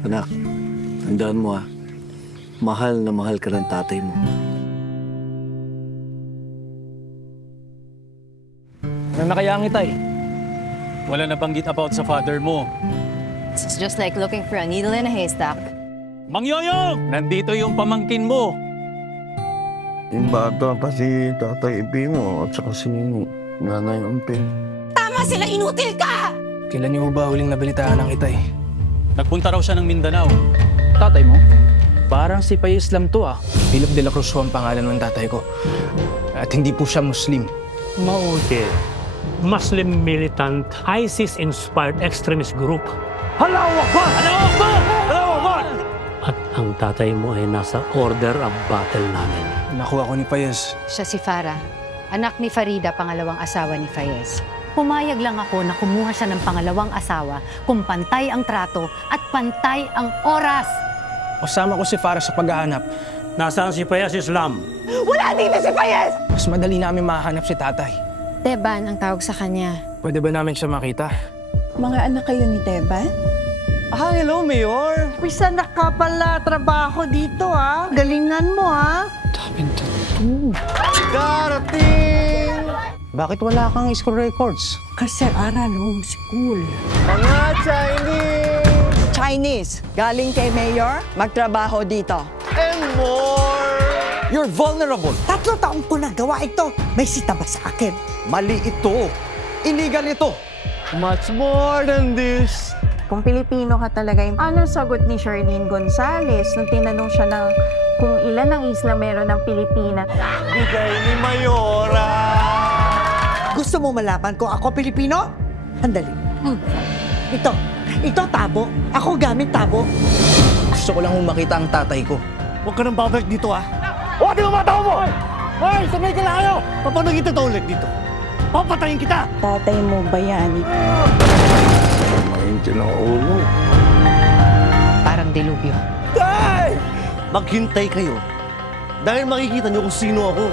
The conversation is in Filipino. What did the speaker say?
Anak, tandaan mo mahal na mahal ka ng tatay mo. Ano na kaya ang itay? Wala nabanggit about sa father mo. It's just like looking for a needle in a haystack. Mang Yoyong! Nandito yung pamangkin mo. Yung bata pa si Tatay Ibi mo at saka si Nanay Amping. Tama sila! Inutil ka! Kailan niyo ba huling nabalitaan ng itay? Nagpunta raw siya ng Mindanao. Tatay mo? Parang si Pay Islam to Philip de la Cruz ang pangalan ng tatay ko. At hindi po siya Muslim. Maute. Muslim militant, ISIS-inspired extremist group. Allahu Akbar! Allahu Akbar! Allahu Akbar! At ang tatay mo ay nasa order of battle namin. Nakuha ko ni Fayez. Siya si Farah, anak ni Farida, pangalawang asawa ni Fayez. Pumayag lang ako na kumuha siya ng pangalawang asawa kung pantay ang trato at pantay ang oras. Kasama ko si Farah sa paghahanap. Nasaan si Fayez Islam? Wala dito si Fayez! Mas madali namin mahanap si tatay. Teban ang tawag sa kanya. Pwede ba namin siya makita? Mga anak kayo ni Teban? Hello, Mayor! Pisa na ka pala trabaho dito, Galingan mo, Daming tattoo. Darating! Bakit wala kang school records? Kasi aral homeschool. Mga Chinese! Chinese, galing kay Mayor, magtrabaho dito. And more! You're vulnerable. 3 taong ko nagawa ito. May sita ba sa akin? Mali ito. Illegal ito. Much more than this. Kung Pilipino ka talaga, anong sagot ni Charlene Gonzalez nung tinanong siya ng kung ilan ang isla meron ng Pilipinas? Bigay ni Mayora! Gusto mo malaman kung ako Pilipino? Andali. Ito tabo. Ako gamit tabo. Gusto ko lang makita ang tatay ko. Huwag ka nang babalik dito, O, di ba mataw mo? Hoy, sabay ka na kayo! Paano kita ulit dito? Papatayin kita! Tatay mo bayani. Mainti ng ulo. Parang dilubyo. Tay! Maghintay kayo. Dahil makikita niyo kung sino ako.